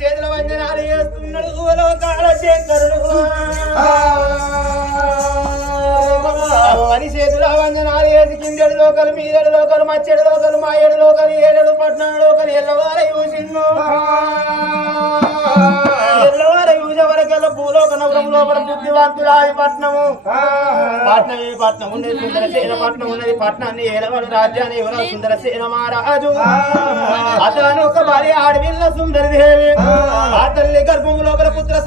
చేతుల వంజనాలు చేస్తున్నాడు లోకాల శంకరుడు అని చేతుల వంజనాలు చేసి కిందెడు లోకలు మీదడు లోకలు మచ్చెడు లోకలు మాయేడు లోకలు ఏడడు పట్నాడు లోకలు ఎల్లవార యూసిండు ఎల్లవార యూజ వరకెళ్ళ భూలోక నగరం లోపల బుద్ధివంతులాది పట్నము పట్నమే పట్నం ఉండేది సుందరసేన పట్నం ఉన్నది పట్నాన్ని ఏలవాడు రాజ్యాన్ని ఎవరు సుందరసేన మహారాజు అతను ఒక భార్య ఆడవిల్ల సుందరి దేవి ఆ తల్లి గర్భము లోపల పుత్ర